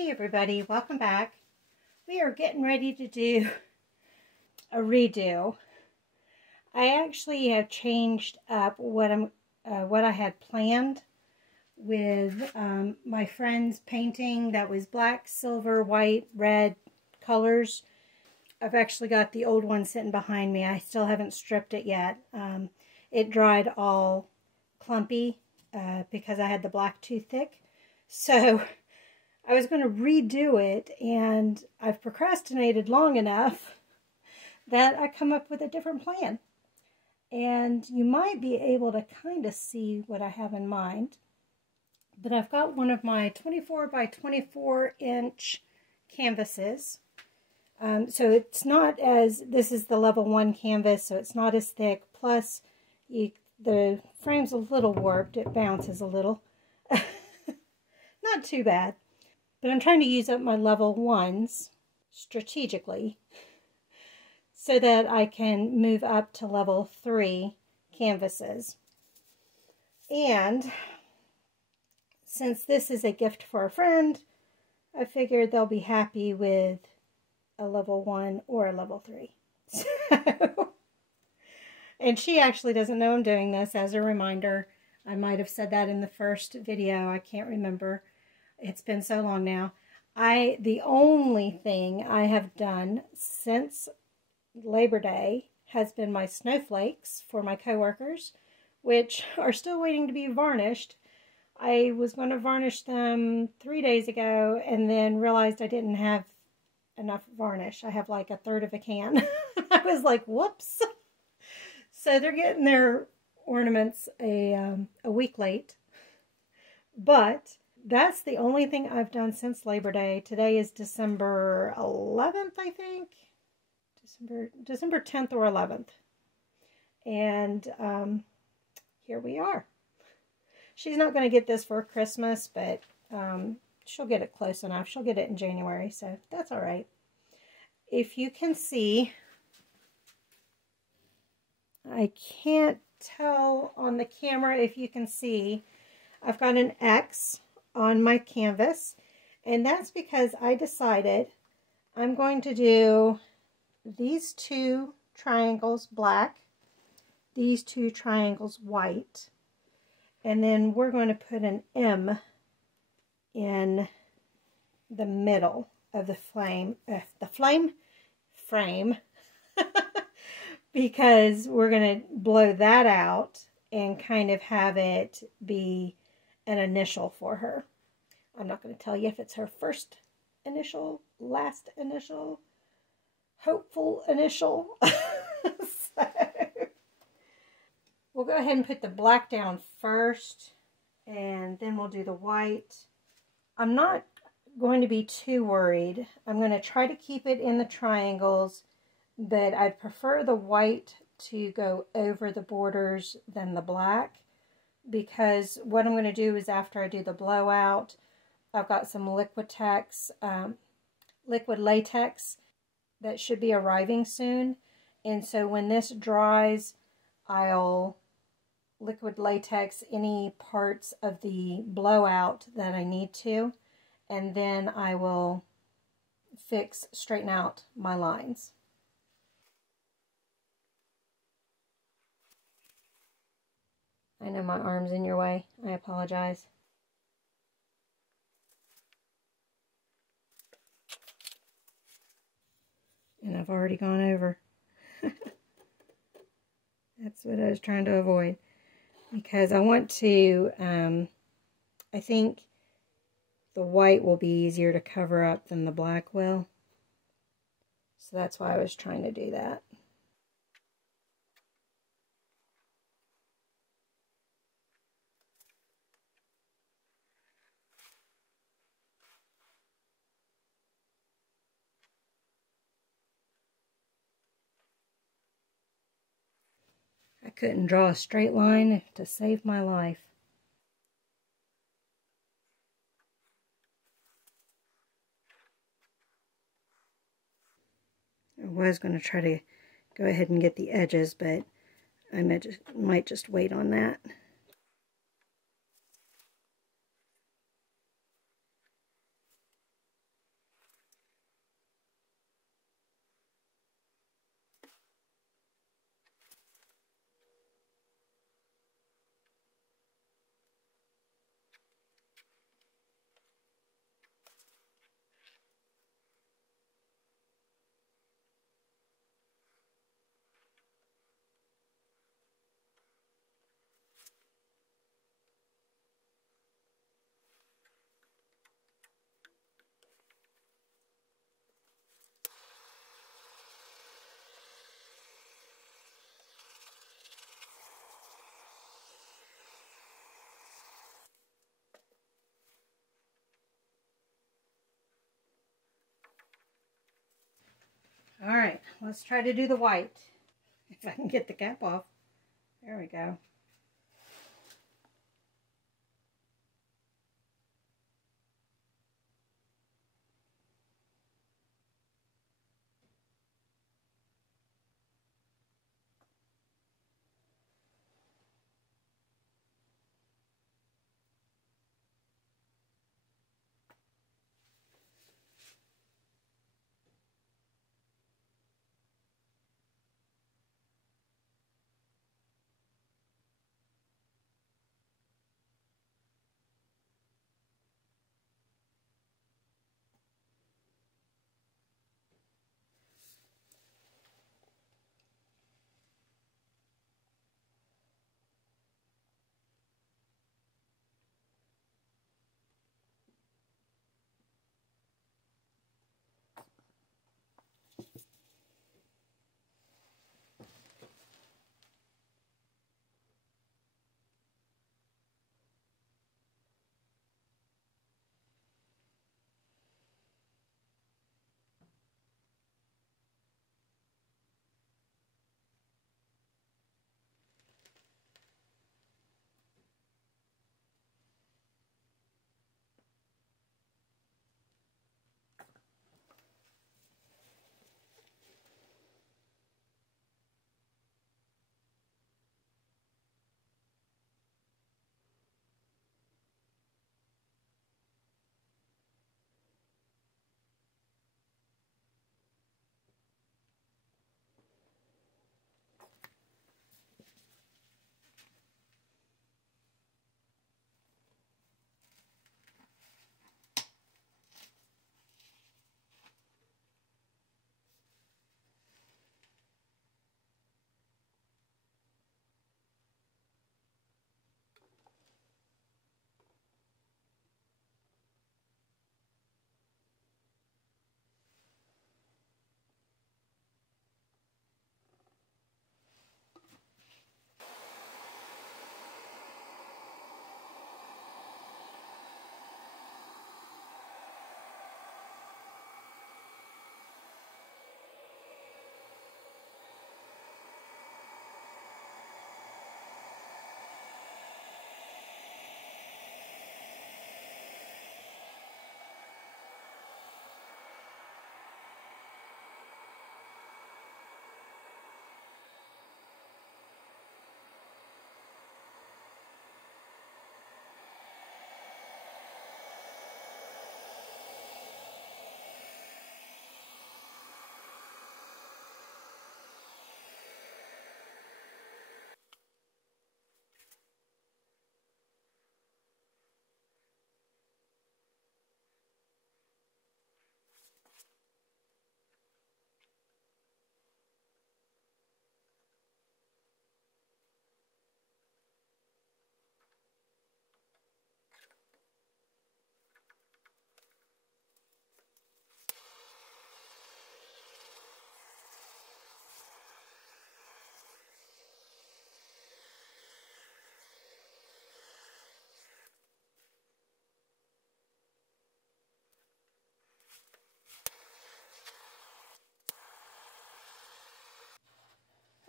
Hey everybody, welcome back. We are getting ready to do a redo. I actually have changed up what I had planned with my friend's painting that was black, silver, white, red colors. I've actually got the old one sitting behind me. I still haven't stripped it yet. It dried all clumpy because I had the black toothpick. So I was going to redo it, and I've procrastinated long enough that I come up with a different plan. And you might be able to kind of see what I have in mind. But I've got one of my 24 by 24 inch canvases. So it's not as, this is the level 1 canvas, so it's not as thick. Plus, the frame's a little warped. It bounces a little. Not too bad. But I'm trying to use up my level 1s strategically so that I can move up to level 3 canvases. And since this is a gift for a friend, I figured they'll be happy with a level 1 or a level 3. So, and she actually doesn't know I'm doing this, as a reminder. I might have said that in the first video. I can't remember. It's been so long now. The only thing I have done since Labor Day has been my snowflakes for my coworkers, which are still waiting to be varnished. I was going to varnish them 3 days ago and then realized I didn't have enough varnish. I have like a third of a can. I was like, whoops. So they're getting their ornaments a week late. But that's the only thing I've done since Labor Day. Today is December 11th, I think. December 10th or 11th. And here we are. She's not going to get this for Christmas, but she'll get it close enough. She'll get it in January, so that's all right. If you can see, I can't tell on the camera if you can see, I've got an X on my canvas, and that's because I decided I'm going to do these 2 triangles black, these 2 triangles white, and then we're going to put an M in the middle of the frame, because we're going to blow that out and kind of have it be an initial for her. I'm not going to tell you if it's her first initial, last initial, hopeful initial. So, we'll go ahead and put the black down first, and then we'll do the white. I'm not going to be too worried. I'm going to try to keep it in the triangles, but I'd prefer the white to go over the borders than the black, because what I'm going to do is after I do the blowout, I've got some liquid latex that should be arriving soon, and so when this dries, I'll liquid latex any parts of the blowout that I need to, and then I will straighten out my lines. I know my arm's in your way. I apologize. And I've already gone over. That's what I was trying to avoid. Because I want to, I think the white will be easier to cover up than the black will. So that's why I was trying to do that. I couldn't draw a straight line to save my life. I was going to try to go ahead and get the edges, but I might just wait on that. All right, let's try to do the white. If I can get the cap off. There we go.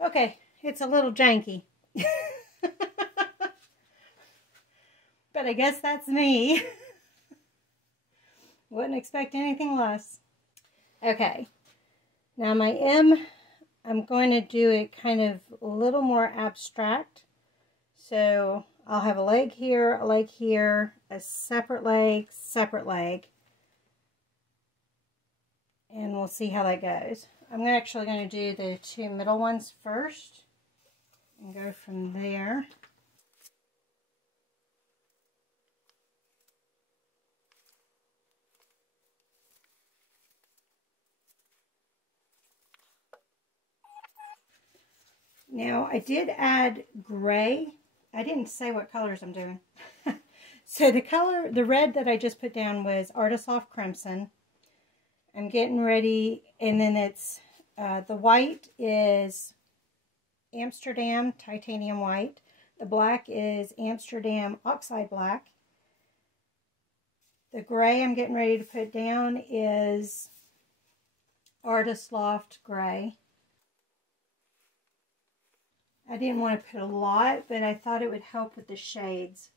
Okay, it's a little janky. But I guess that's me. Wouldn't expect anything less. Okay, now my M, I'm going to do it kind of a little more abstract. So I'll have a leg here, a separate leg. And we'll see how that goes. I'm actually going to do the two middle ones first and go from there. Now I did add gray. I didn't say what colors I'm doing. So the red that I just put down was Artist Soft Crimson. I'm getting ready, and then it's, the white is Amsterdam Titanium White. The black is Amsterdam Oxide Black. The gray I'm getting ready to put down is Artist Loft Gray. I didn't want to put a lot, but I thought it would help with the shades.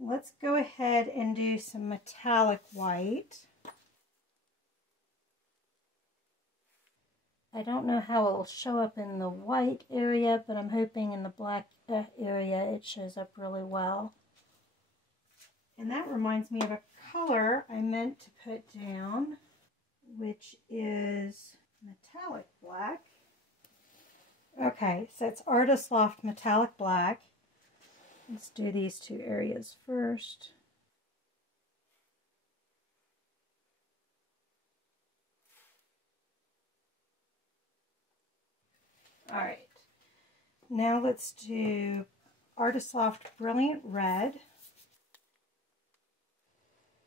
Let's go ahead and do some metallic white. I don't know how it will show up in the white area, but I'm hoping in the black area it shows up really well. And that reminds me of a color I meant to put down, which is metallic black. Okay, so it's Artist Loft Metallic Black. Let's do these two areas first. Alright, now let's do Artist Loft Brilliant Red.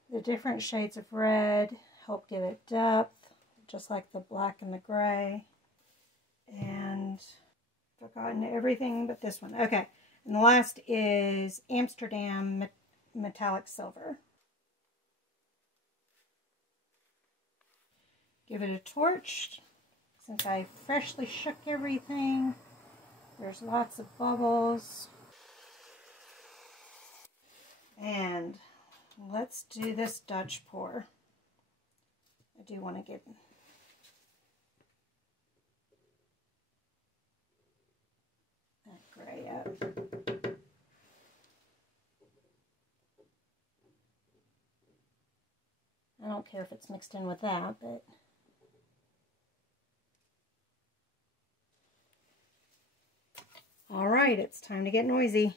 The different shades of red help give it depth, just like the black and the gray. And I've forgotten everything but this one. Okay, and the last is Amsterdam Metallic Silver. Give it a torch. Since I freshly shook everything, there's lots of bubbles. And let's do this Dutch pour. I do want to get that gray up. I don't care if it's mixed in with that, but all right, it's time to get noisy.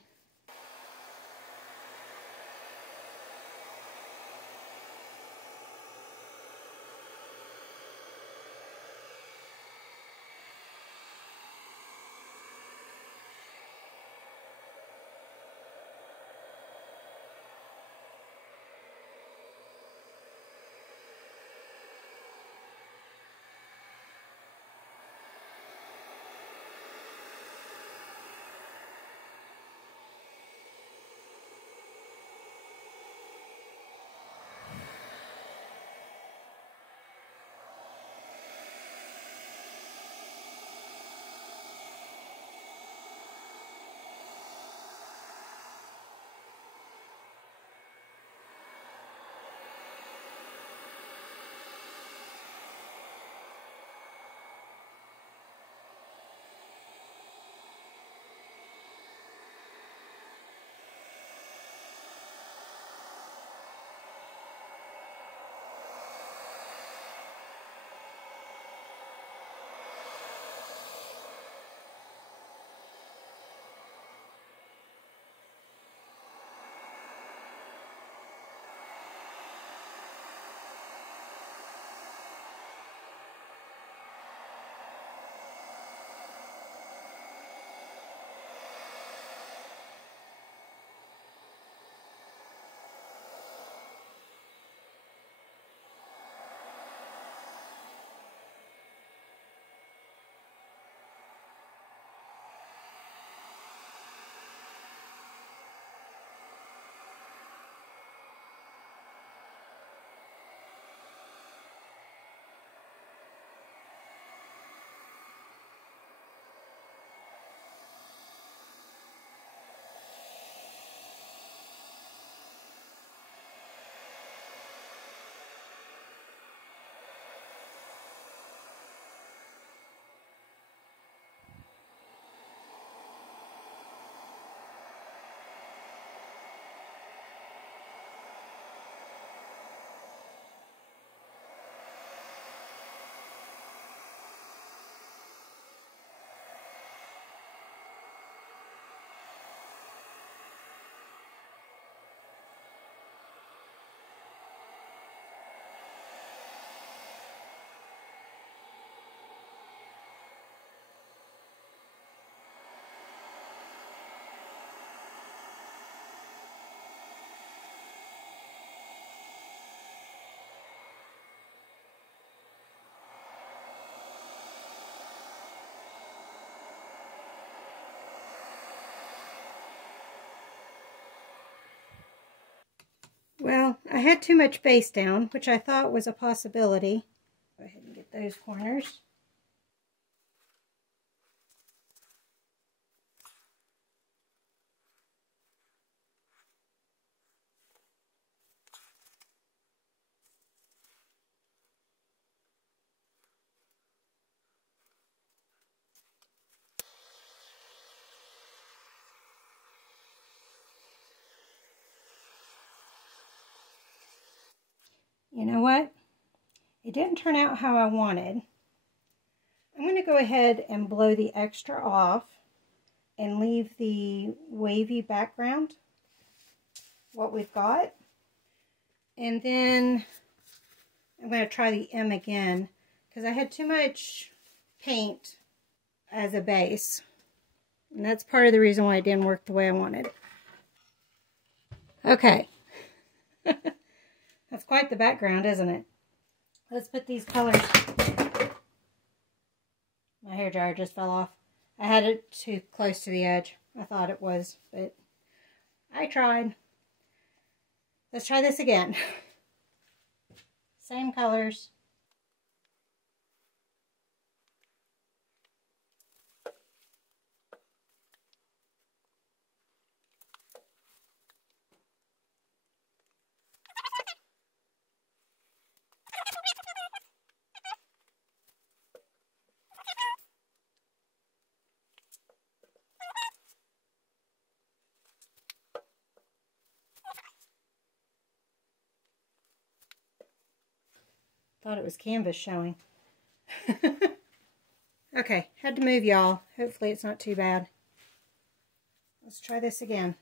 Well, I had too much base down, which I thought was a possibility. Go ahead and get those corners. You know what? It didn't turn out how I wanted. I'm going to go ahead and blow the extra off and leave the wavy background, what we've got. And then I'm going to try the M again because I had too much paint as a base. And that's part of the reason why it didn't work the way I wanted. Okay. That's quite the background, isn't it? Let's put these colors. My hairdryer just fell off. I had it too close to the edge. I thought it was, but I tried. Let's try this again. Same colors. Thought it was canvas showing. Okay, had to move y'all. Hopefully it's not too bad. Let's try this again.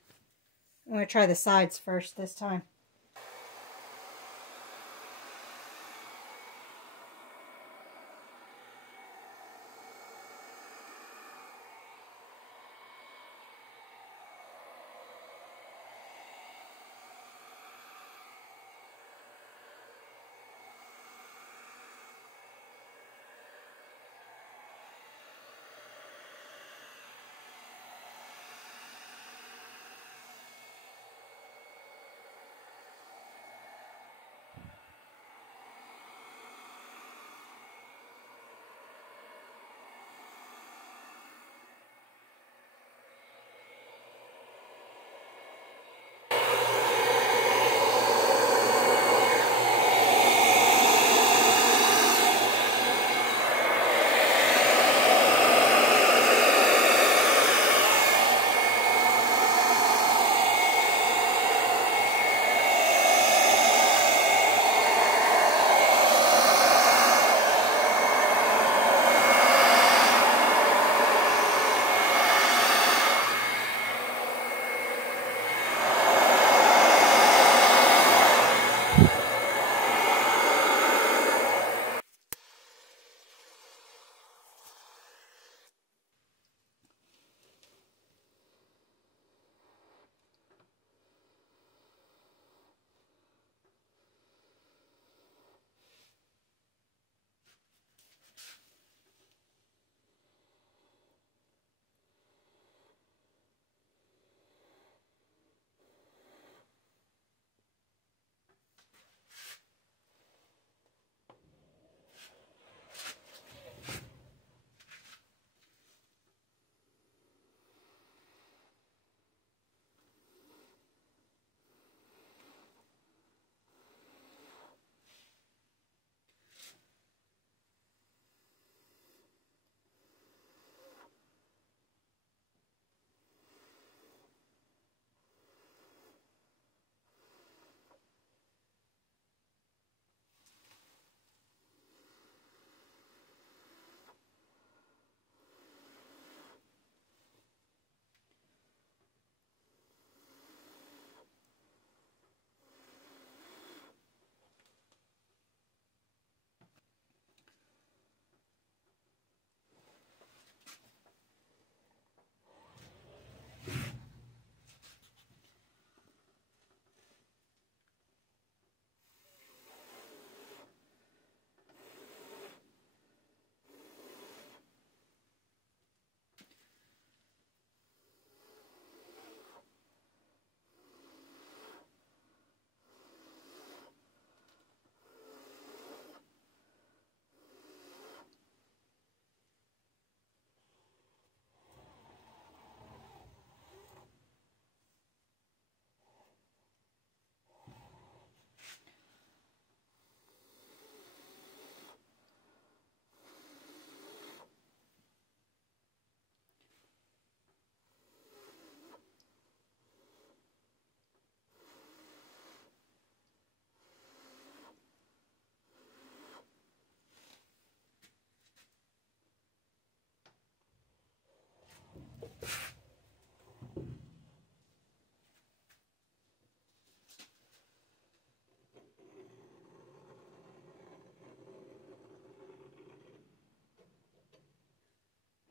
I'm going to try the sides first this time.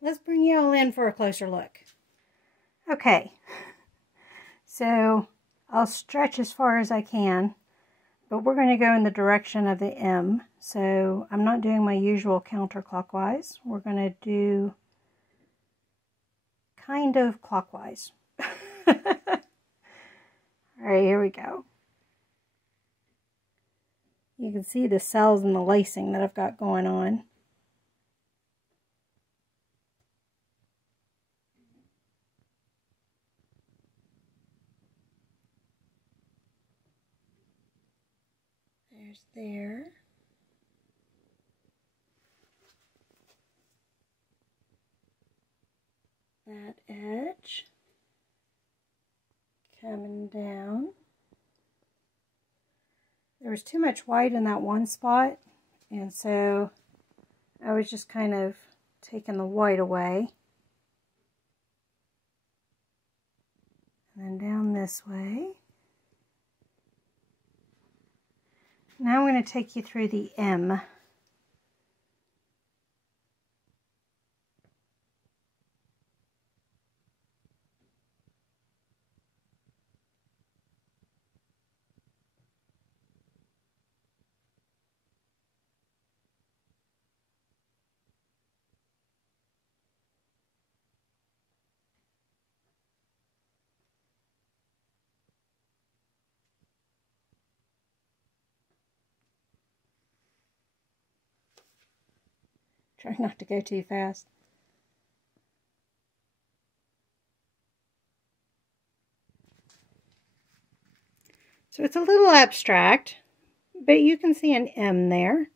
let's bring you all in for a closer look. Okay, so I'll stretch as far as I can, but we're going to go in the direction of the M. So I'm not doing my usual counterclockwise. We're going to do kind of clockwise. All right, here we go. You can see the cells and the lacing that I've got going on. There's there. That edge. Coming down. There was too much white in that one spot, and so I was just kind of taking the white away. And then down this way. Now I'm going to take you through the M. Try not to go too fast. So it's a little abstract, but you can see an M there.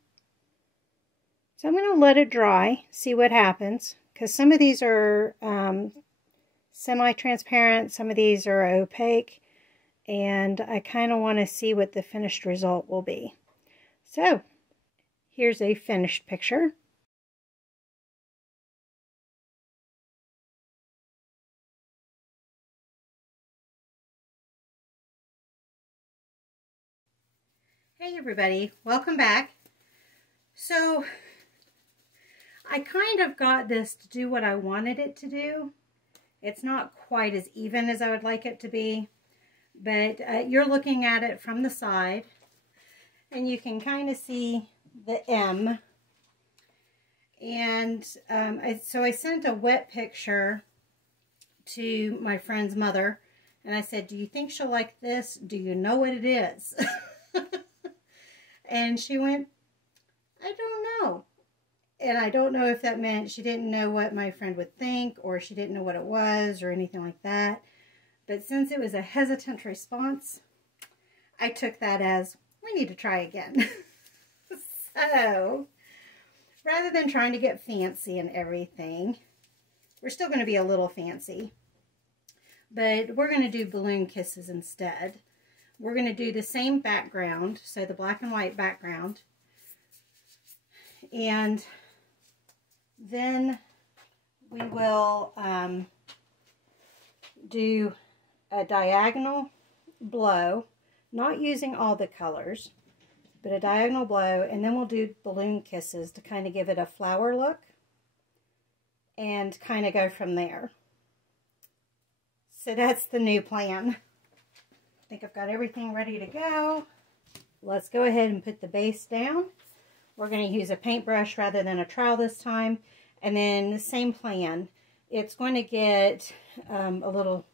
So I'm going to let it dry, see what happens, because some of these are semi-transparent, some of these are opaque, and I kind of want to see what the finished result will be. So here's a finished picture. Hey everybody, welcome back. So I kind of got this to do what I wanted it to do. It's not quite as even as I would like it to be, but you're looking at it from the side and you can kind of see the M. And so I sent a wet picture to my friend's mother and I said, do you think she'll like this? Do you know what it is? And she went, I don't know. And I don't know if that meant she didn't know what my friend would think or she didn't know what it was or anything like that. But since it was a hesitant response, I took that as, we need to try again. So, rather than trying to get fancy and everything, we're still going to be a little fancy. But we're going to do balloon kisses instead. We're going to do the same background, so the black and white background. And then we will do a diagonal blow, not using all the colors, but a diagonal blow, and then we'll do balloon kisses to kind of give it a flower look and kind of go from there. So that's the new plan. I think I've got everything ready to go. Let's go ahead and put the base down. We're going to use a paintbrush rather than a trowel this time. And then the same plan. It's going to get a little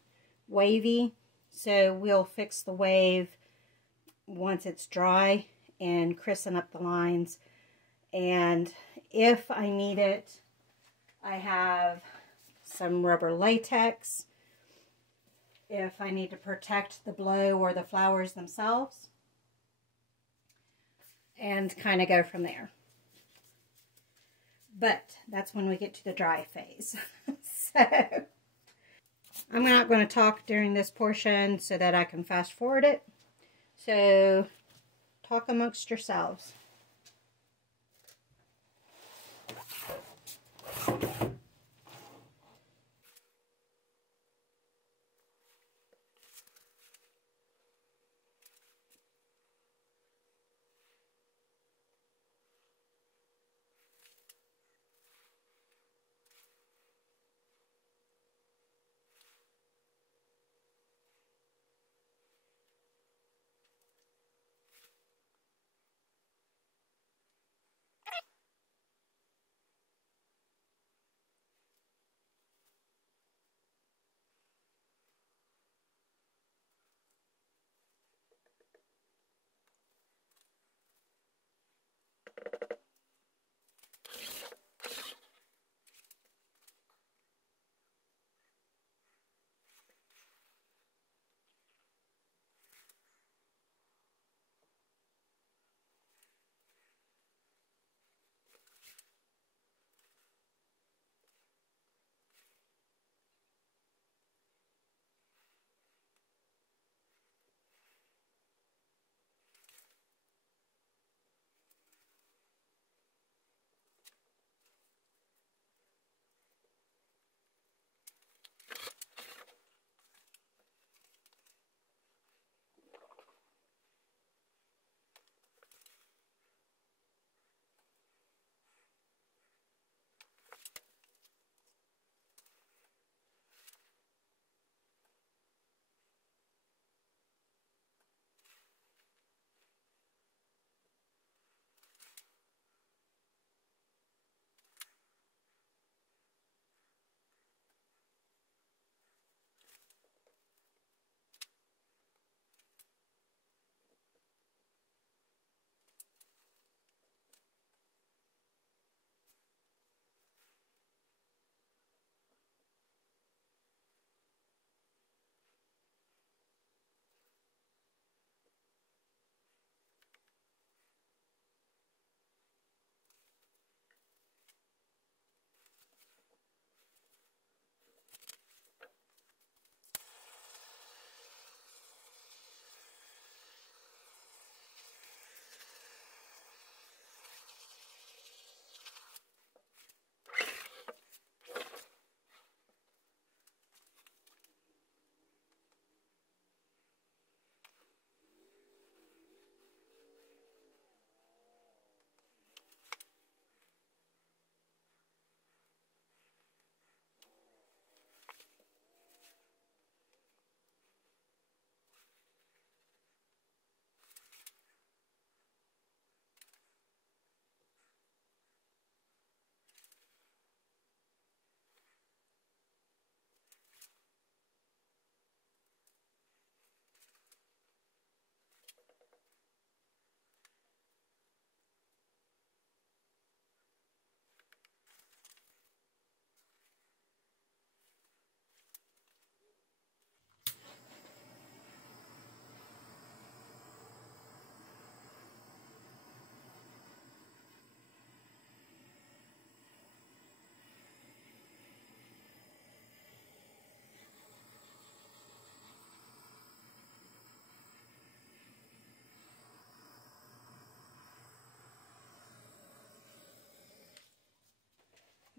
wavy. So we'll fix the wave once it's dry and christen up the lines. And if I need it, I have some rubber latex. If I need to protect the blow or the flowers themselves. And kind of go from there. But that's when we get to the dry phase. So I'm not going to talk during this portion so that I can fast forward it. So talk amongst yourselves.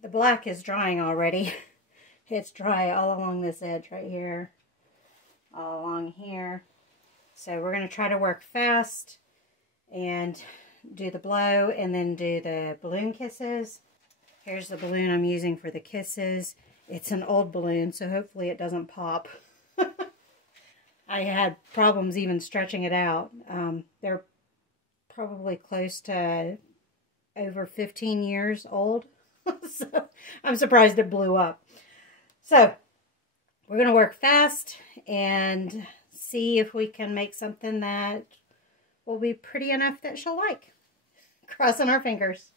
the black is drying already. It's dry all along this edge right here, all along here. So we're going to try to work fast and do the blow and then do the balloon kisses. Here's the balloon I'm using for the kisses. It's an old balloon, so hopefully it doesn't pop. I had problems even stretching it out. They're probably close to over 15 years old. So I'm surprised it blew up. So we're going to work fast and see if we can make something that will be pretty enough that she'll like. Crossing our fingers.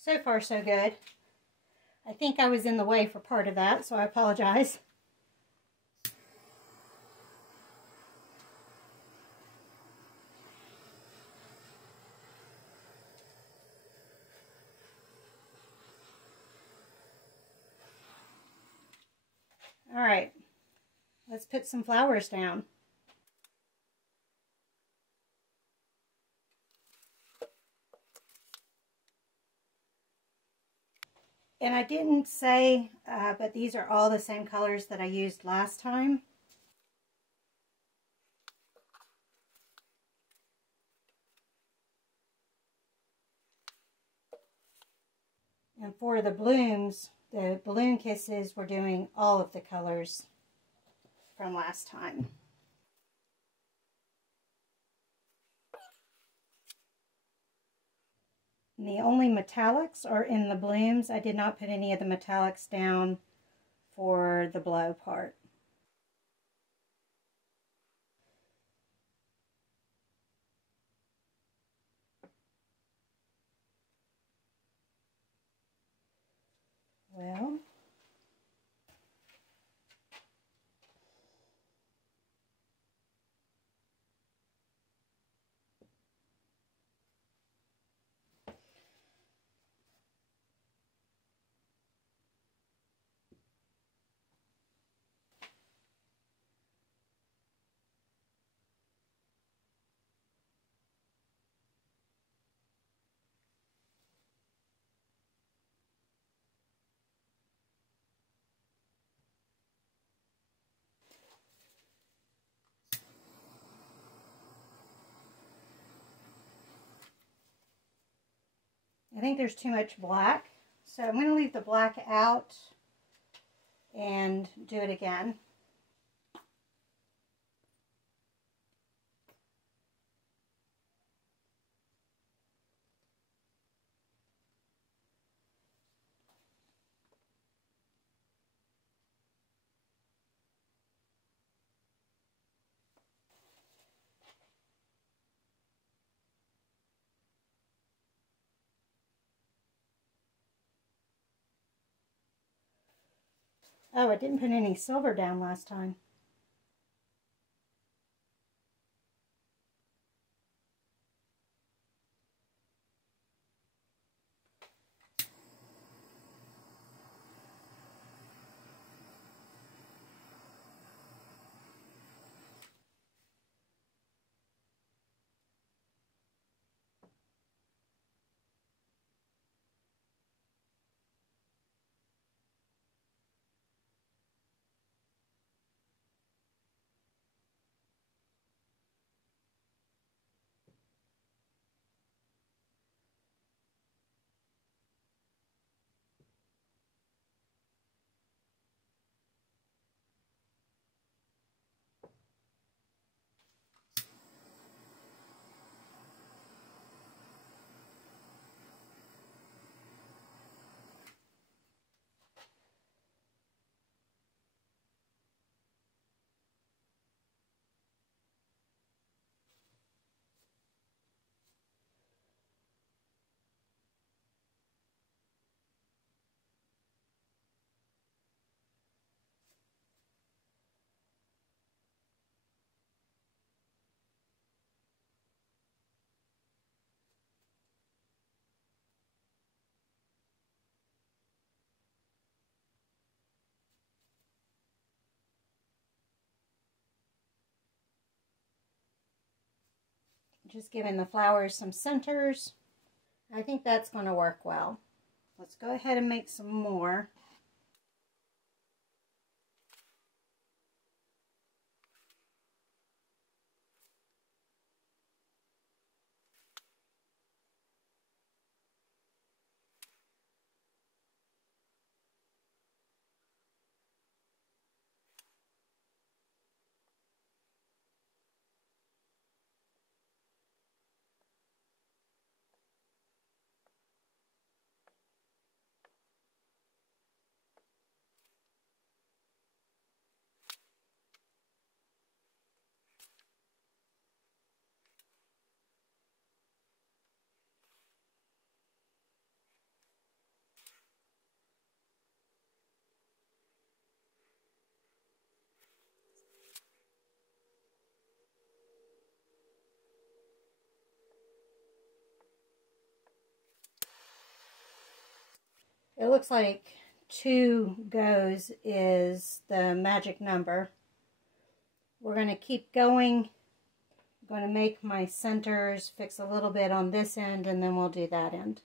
So far, so good. I think I was in the way for part of that, so I apologize. All right, let's put some flowers down. And I didn't say, but these are all the same colors that I used last time. And for the blooms, the balloon kisses, we're doing all of the colors from last time. And the only metallics are in the blooms. I did not put any of the metallics down for the blow part. Well, I think there's too much black, so I'm going to leave the black out and do it again. Oh, I didn't put any silver down last time. Just giving the flowers some centers. I think that's going to work well. Let's go ahead and make some more. It looks like 2 goes is the magic number. We're going to keep going. I'm going to make my centers, fix a little bit on this end, and then we'll do that end.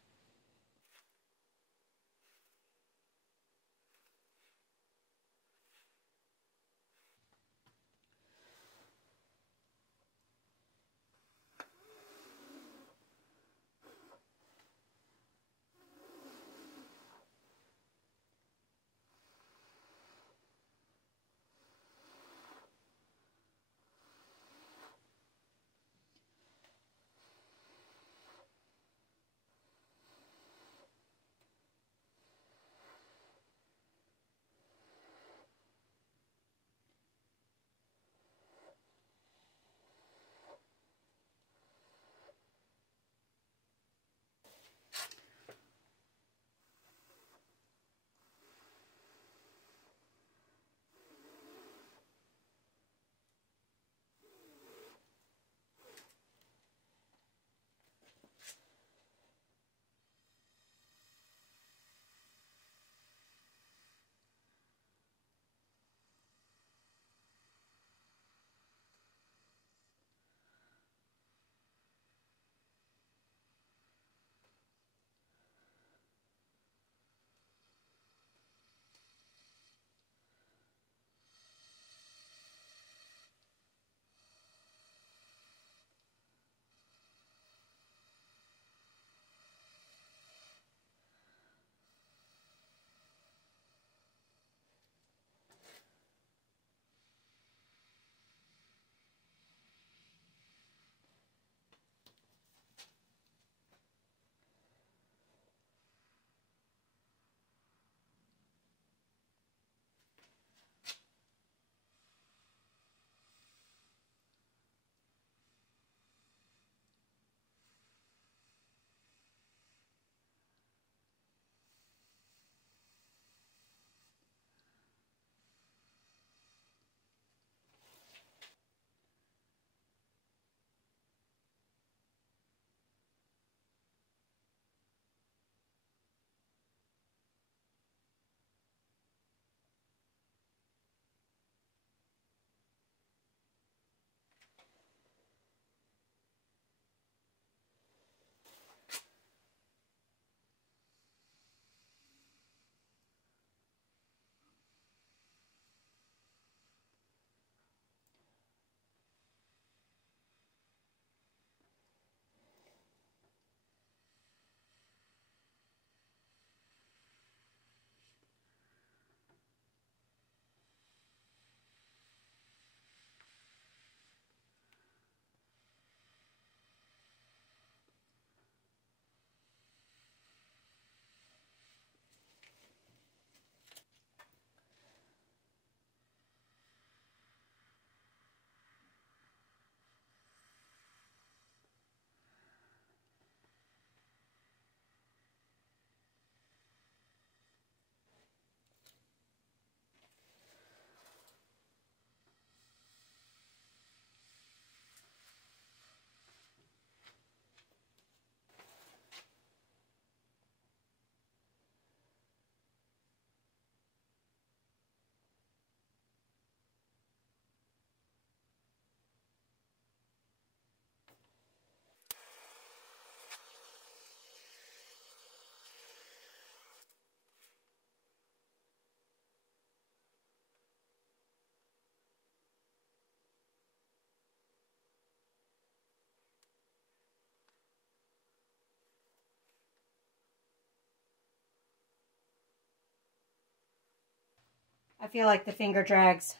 I feel like the finger drags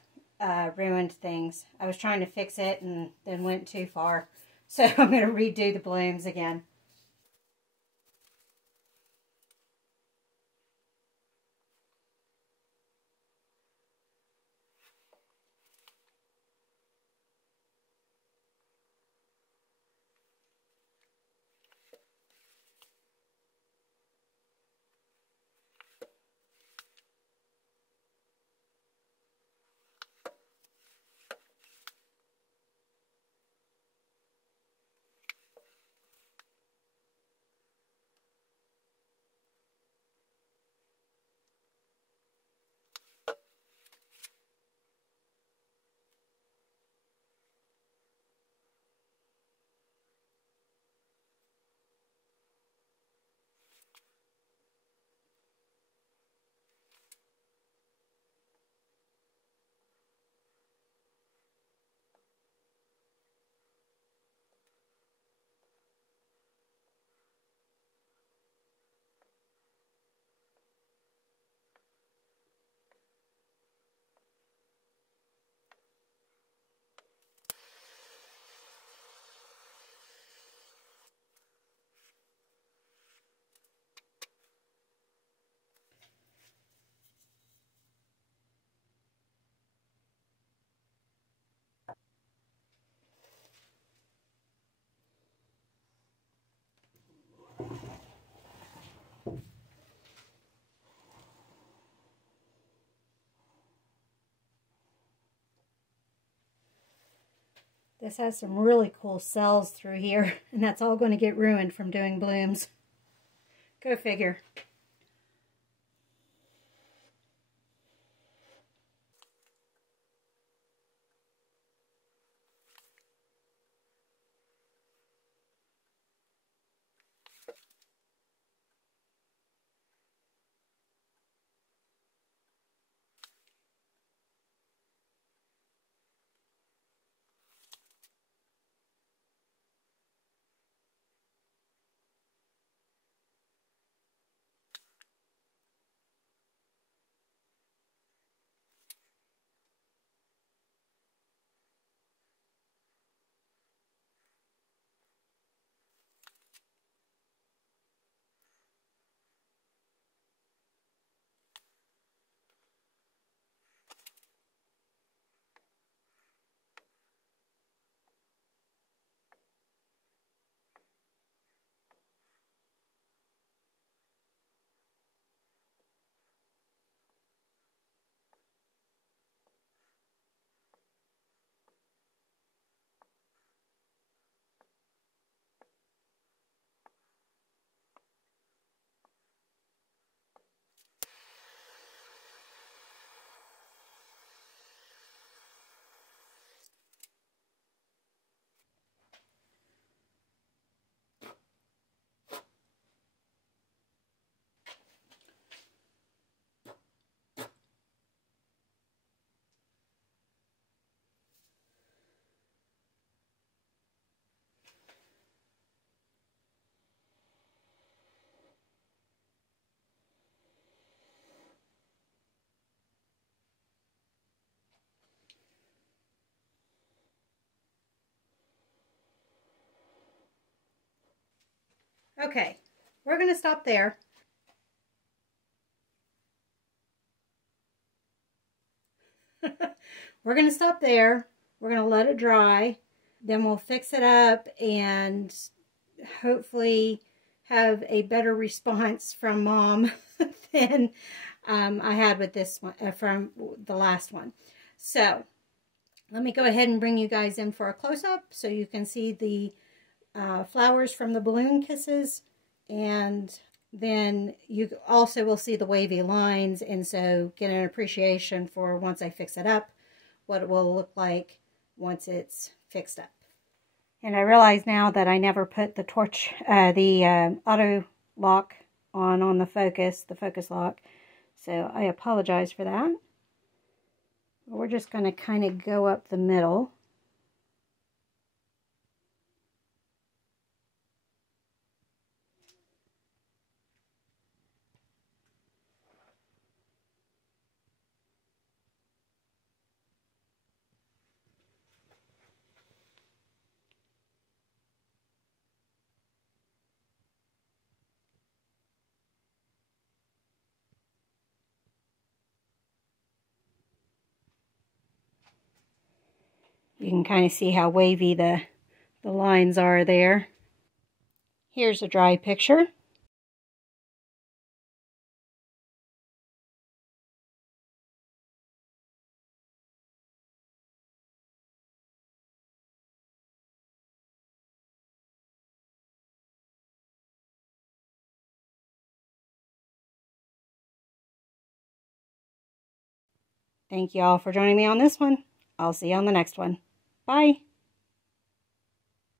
ruined things. I was trying to fix it and then went too far. So I'm going to redo the blooms again. This has some really cool cells through here, and that's all going to get ruined from doing blooms. Go figure. Okay, we're going to stop there. We're going to stop there. We're going to let it dry. Then we'll fix it up and hopefully have a better response from Mom than I had with this one, from the last one. So let me go ahead and bring you guys in for a close-up so you can see the flowers from the balloon kisses, and then you also will see the wavy lines, and so get an appreciation for, once I fix it up, what it will look like once it's fixed up. And I realize now that I never put the auto lock on the focus lock, so I apologize for that. We're just going to kind of go up the middle. You can kind of see how wavy the lines are there. Here's a dry picture. Thank you all for joining me on this one. I'll see you on the next one. Bye.